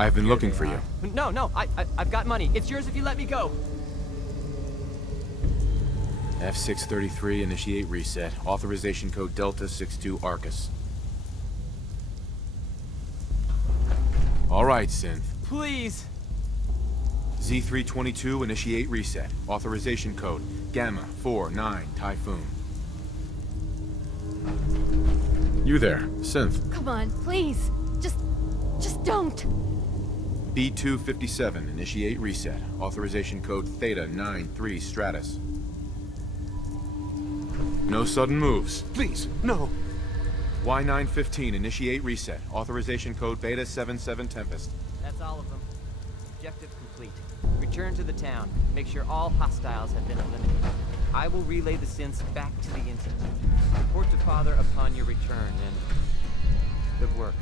I've been looking for you. No, I've got money. It's yours if you let me go. F633, initiate reset. Authorization code Delta 62 Arcus. All right, Synth. Please. Z322, initiate reset. Authorization code Gamma 49 Typhoon. You there, Synth. Come on, please. Just don't. B257, initiate reset. Authorization code Theta 93 Stratus. No sudden moves. Please, no. Y915, initiate reset. Authorization code Beta 77 Tempest. That's all of them. Objective complete. Return to the town. Make sure all hostiles have been eliminated. I will relay the synths back to the institute. Report to Father upon your return, and good work.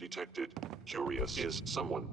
Detected. Curious. Is someone...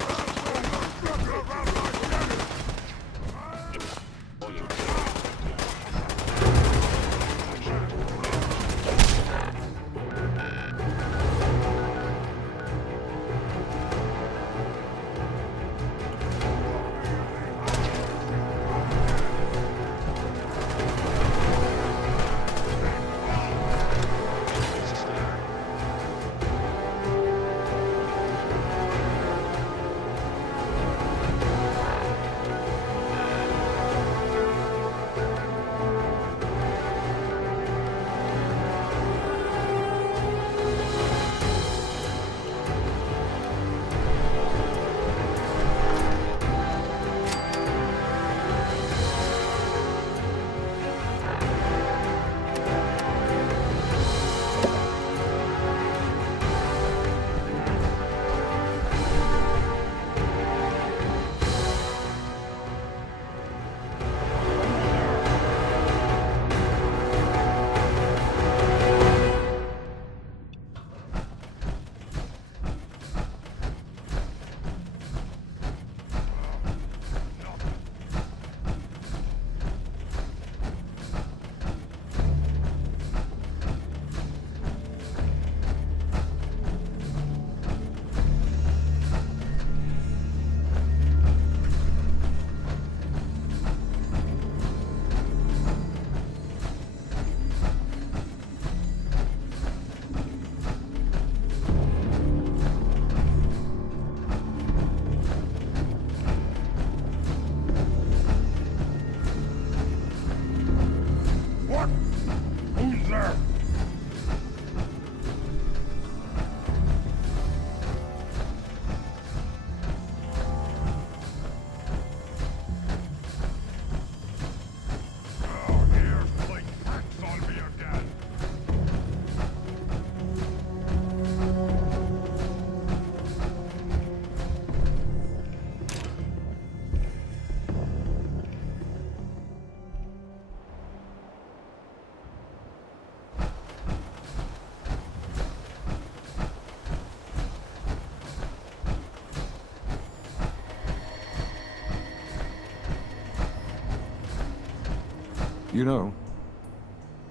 You know,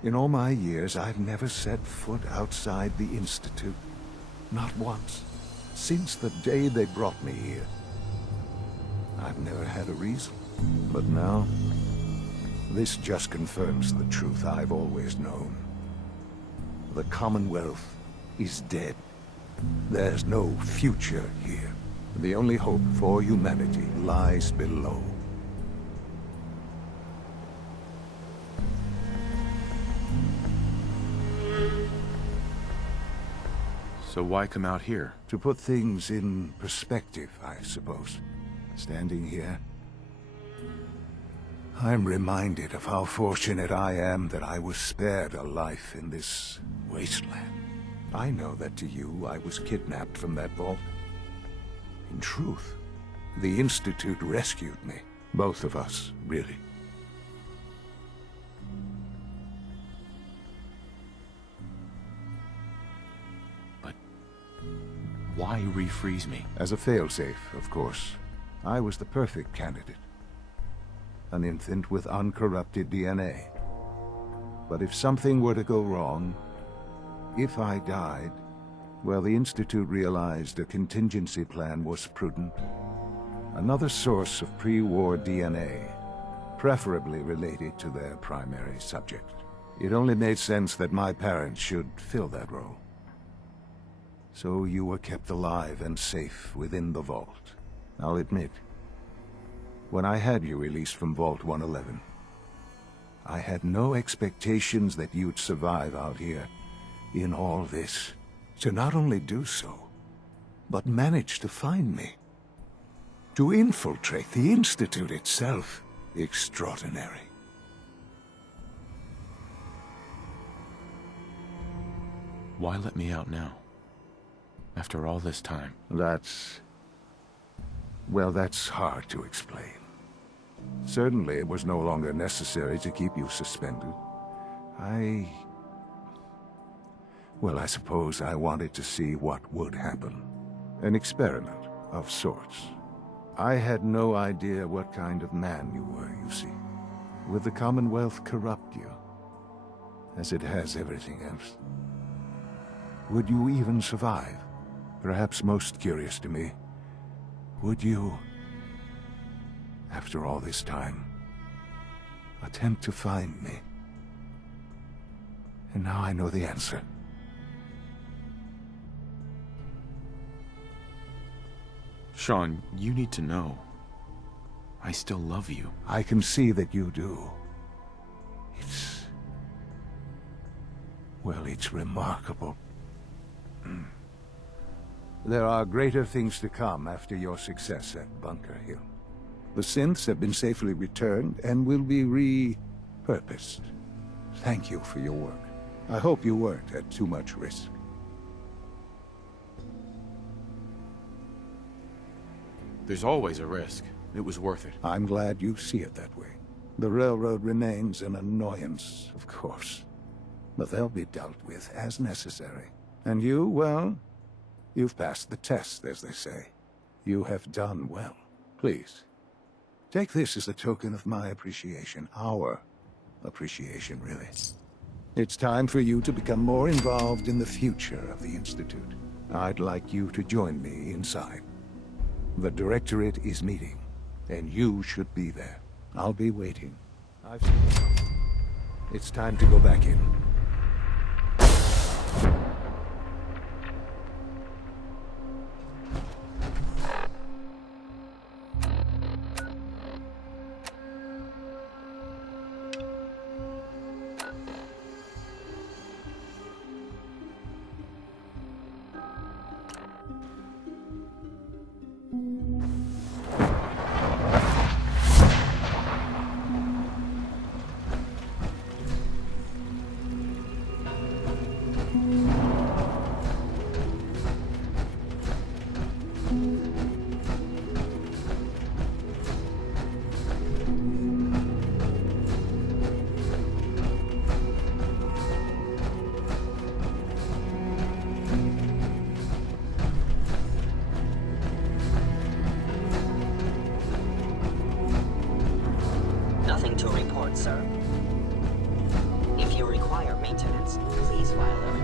in all my years, I've never set foot outside the Institute. Not once. Since the day they brought me here. I've never had a reason. But now, this just confirms the truth I've always known. The Commonwealth is dead. There's no future here. The only hope for humanity lies below. So why come out here? To put things in perspective, I suppose. Standing here, I'm reminded of how fortunate I am that I was spared a life in this wasteland. I know that to you, I was kidnapped from that vault. In truth, the Institute rescued me. Both of us, really. Why refreeze me? As a failsafe, of course. I was the perfect candidate. An infant with uncorrupted DNA. But if something were to go wrong, if I died, well, the Institute realized a contingency plan was prudent. Another source of pre-war DNA, preferably related to their primary subject. It only made sense that my parents should fill that role. So you were kept alive and safe within the vault. I'll admit, when I had you released from Vault 111, I had no expectations that you'd survive out here in all this. To not only do so, but manage to find me. To infiltrate the Institute itself. Extraordinary. Why let me out now? After all this time. Well, that's hard to explain. Certainly it was no longer necessary to keep you suspended. Well, I suppose I wanted to see what would happen. An experiment of sorts. I had no idea what kind of man you were, you see. Would the Commonwealth corrupt you? As it has everything else? Would you even survive? Perhaps most curious to me, would you, after all this time, attempt to find me? And now I know the answer. Sean, you need to know. I still love you. I can see that you do. It's remarkable. There are greater things to come after your success at Bunker Hill. The synths have been safely returned and will be repurposed. Thank you for your work. I hope you weren't at too much risk. There's always a risk. It was worth it. I'm glad you see it that way. The railroad remains an annoyance, of course. But they'll be dealt with as necessary. And you, well, you've passed the test, as they say. You have done well. Please, take this as a token of my appreciation. Our appreciation, really. It's time for you to become more involved in the future of the Institute. I'd like you to join me inside. The Directorate is meeting, and you should be there. I'll be waiting. It's time to go back in.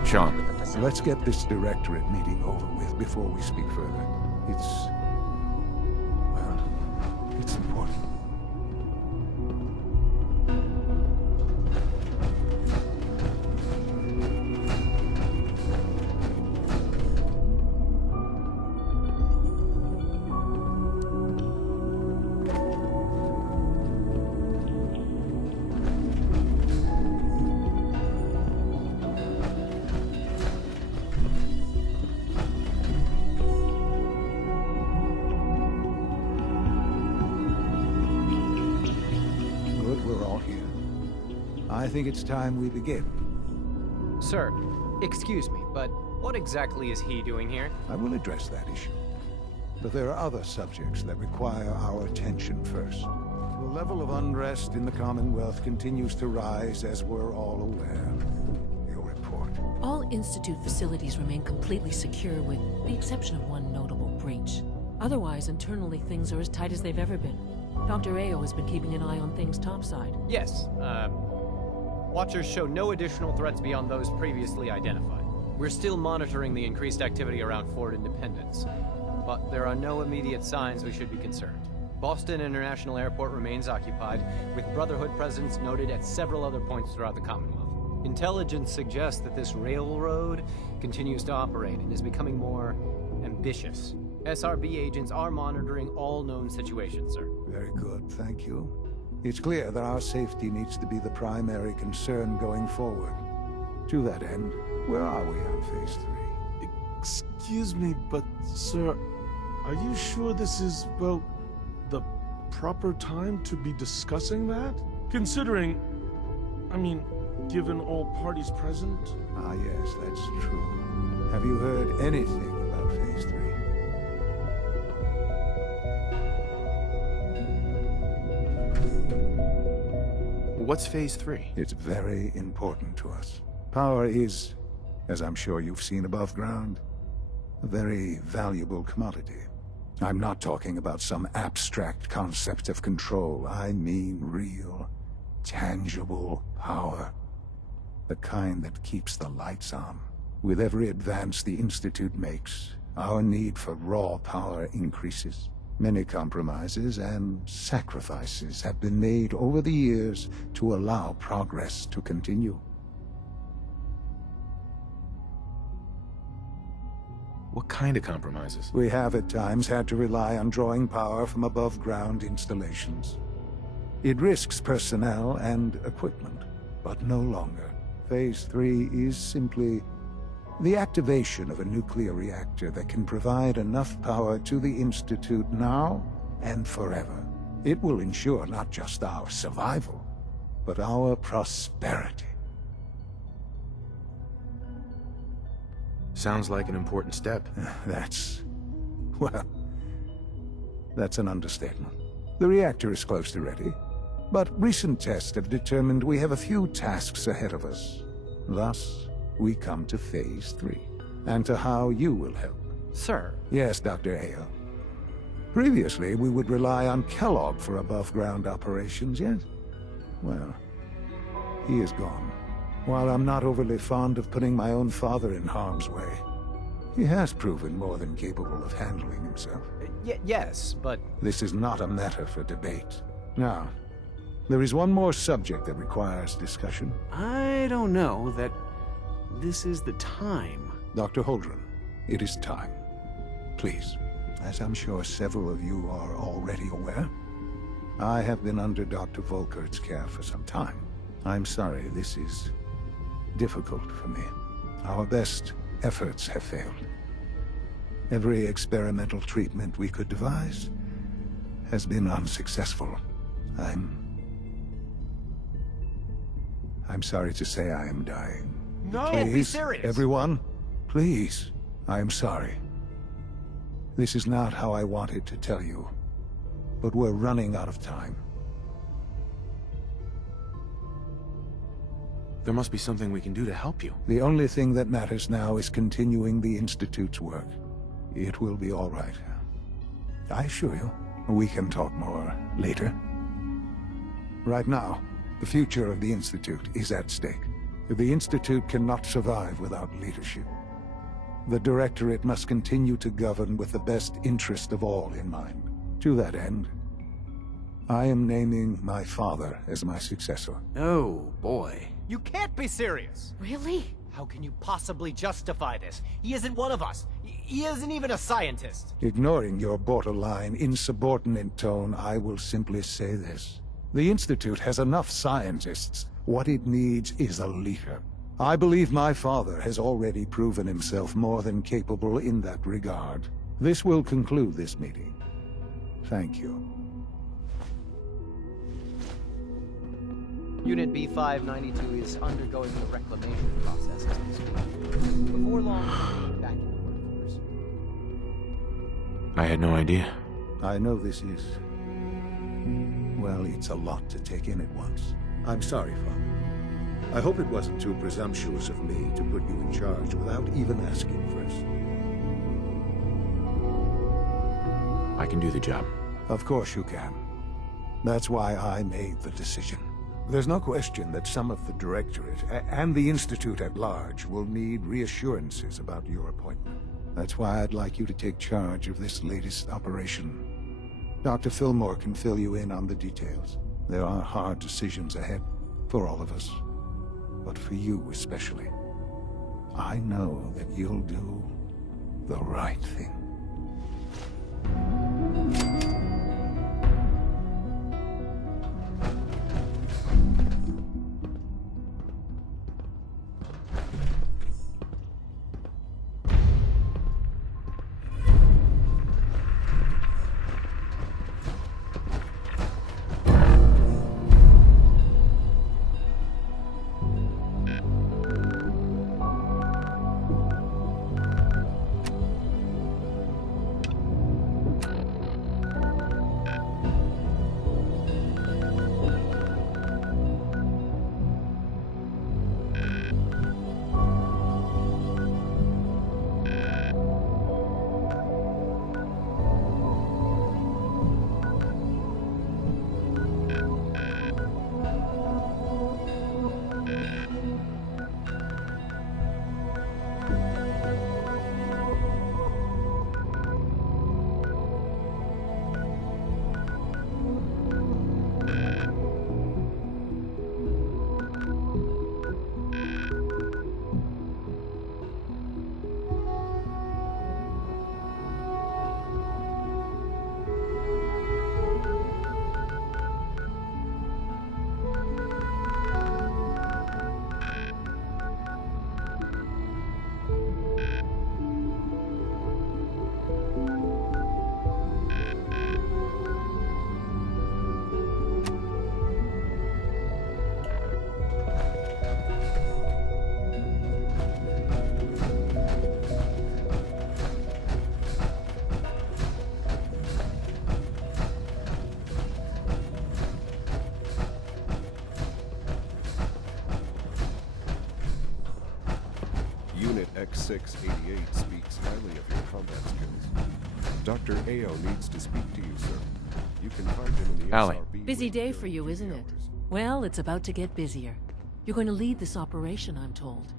Sean. Let's get this directorate meeting over with before we speak further. It's important. I think it's time we begin. Sir, excuse me, but what exactly is he doing here? I will address that issue. But there are other subjects that require our attention first. The level of unrest in the Commonwealth continues to rise, as we're all aware. Your report. All Institute facilities remain completely secure with the exception of one notable breach. Otherwise, internally, things are as tight as they've ever been. Dr. Ayo has been keeping an eye on things topside. Yes, Watchers show no additional threats beyond those previously identified. We're still monitoring the increased activity around Fort Independence, but there are no immediate signs we should be concerned. Boston International Airport remains occupied, with Brotherhood presence noted at several other points throughout the Commonwealth. Intelligence suggests that this railroad continues to operate and is becoming more ambitious. SRB agents are monitoring all known situations, sir. Very good, thank you. It's clear that our safety needs to be the primary concern going forward. To that end, where are we on Phase 3? Excuse me, but sir, are you sure this is, well, the proper time to be discussing that? Considering, given all parties present? Ah, yes, that's true. Have you heard anything about Phase 3? What's Phase 3? It's very important to us. Power is, as I'm sure you've seen above ground, a very valuable commodity. I'm not talking about some abstract concept of control. I mean real, tangible power. The kind that keeps the lights on. With every advance the Institute makes, our need for raw power increases. Many compromises and sacrifices have been made over the years to allow progress to continue. What kind of compromises? We have at times had to rely on drawing power from above-ground installations. It risks personnel and equipment, but no longer. Phase 3 is simply the activation of a nuclear reactor that can provide enough power to the Institute now and forever. It will ensure not just our survival, but our prosperity. Sounds like an important step. That's an understatement. The reactor is close to ready, but recent tests have determined we have a few tasks ahead of us. Thus, we come to Phase 3, and to how you will help. Sir. Yes, Dr. Ayo. Previously, we would rely on Kellogg for above-ground operations, yes? Well, he is gone. While I'm not overly fond of putting my own father in harm's way, he has proven more than capable of handling himself. Yes, but... This is not a matter for debate. Now, there is one more subject that requires discussion. I don't know that this is the time. Dr. Holdren, it is time. Please, as I'm sure several of you are already aware, I have been under Dr. Volkert's care for some time. I'm sorry this is difficult for me. Our best efforts have failed. Every experimental treatment we could devise has been unsuccessful. I'm sorry to say I am dying. No! Can't be Please, serious! everyone, please, I am sorry. This is not how I wanted to tell you, but we're running out of time. There must be something we can do to help you. The only thing that matters now is continuing the Institute's work. It will be all right. I assure you, we can talk more later. Right now, the future of the Institute is at stake. The Institute cannot survive without leadership. The Directorate must continue to govern with the best interest of all in mind. To that end, I am naming my father as my successor. Oh, boy. You can't be serious! Really? How can you possibly justify this? He isn't one of us. He isn't even a scientist. Ignoring your borderline, insubordinate tone, I will simply say this. The Institute has enough scientists. What it needs is a leader. I believe my father has already proven himself more than capable in that regard. This will conclude this meeting. Thank you. Unit B592 is undergoing the reclamation process as we speak. Before long, we'll be back in the workforce. I had no idea. I know this is... well, it's a lot to take in at once. I'm sorry, Father. I hope it wasn't too presumptuous of me to put you in charge without even asking first. I can do the job. Of course you can. That's why I made the decision. There's no question that some of the Directorate and the Institute at large will need reassurances about your appointment. That's why I'd like you to take charge of this latest operation. Dr. Fillmore can fill you in on the details. There are hard decisions ahead for all of us, but for you especially. I know that you'll do the right thing. Unit X688 speaks highly of your combat skills. Dr. Ao needs to speak to you, sir. You can find him in the Allie. SRB Busy wing day during for you, duty isn't it? hours. Well, it's about to get busier. You're going to lead this operation, I'm told.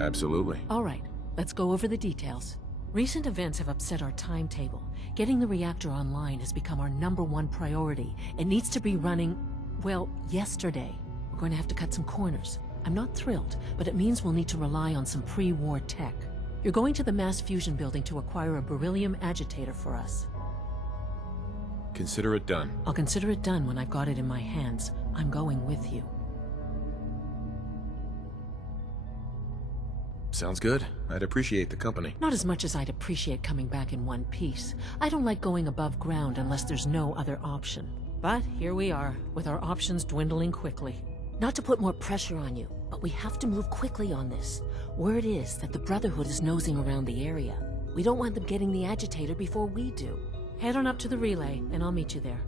Absolutely. All right, let's go over the details. Recent events have upset our timetable. Getting the reactor online has become our #1 priority. It needs to be running, well, yesterday. We're going to have to cut some corners. I'm not thrilled, but it means we'll need to rely on some pre-war tech. You're going to the mass fusion building to acquire a beryllium agitator for us. Consider it done. I'll consider it done when I've got it in my hands. I'm going with you. Sounds good. I'd appreciate the company. Not as much as I'd appreciate coming back in one piece. I don't like going above ground unless there's no other option. But here we are, with our options dwindling quickly. Not to put more pressure on you, but we have to move quickly on this. Word is that the Brotherhood is nosing around the area. We don't want them getting the agitator before we do. Head on up to the relay, and I'll meet you there.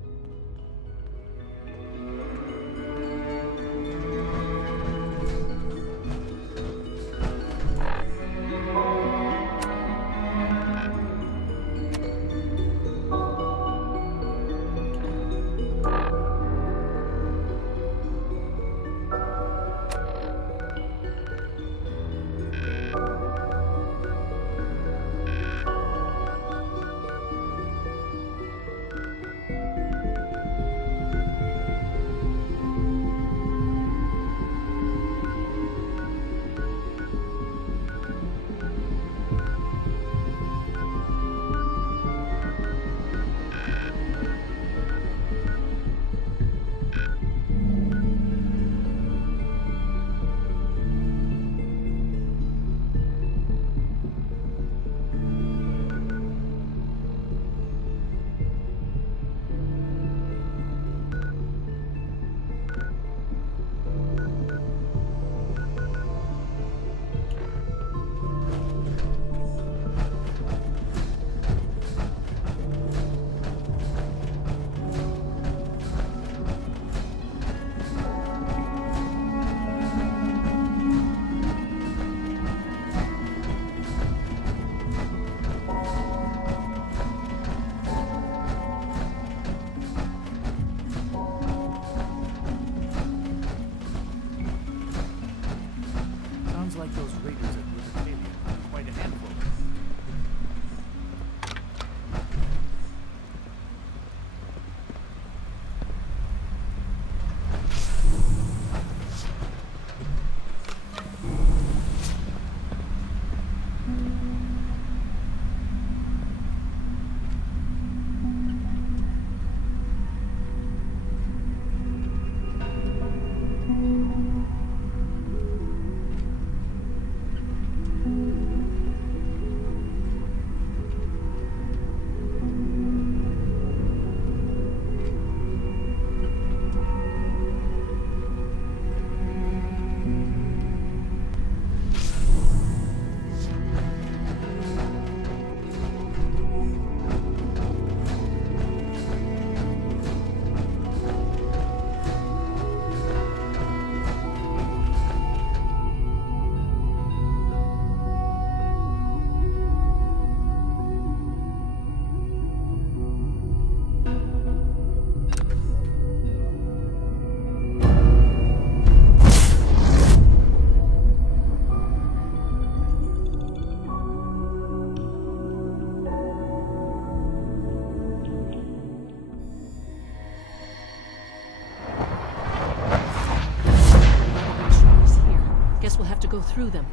through them.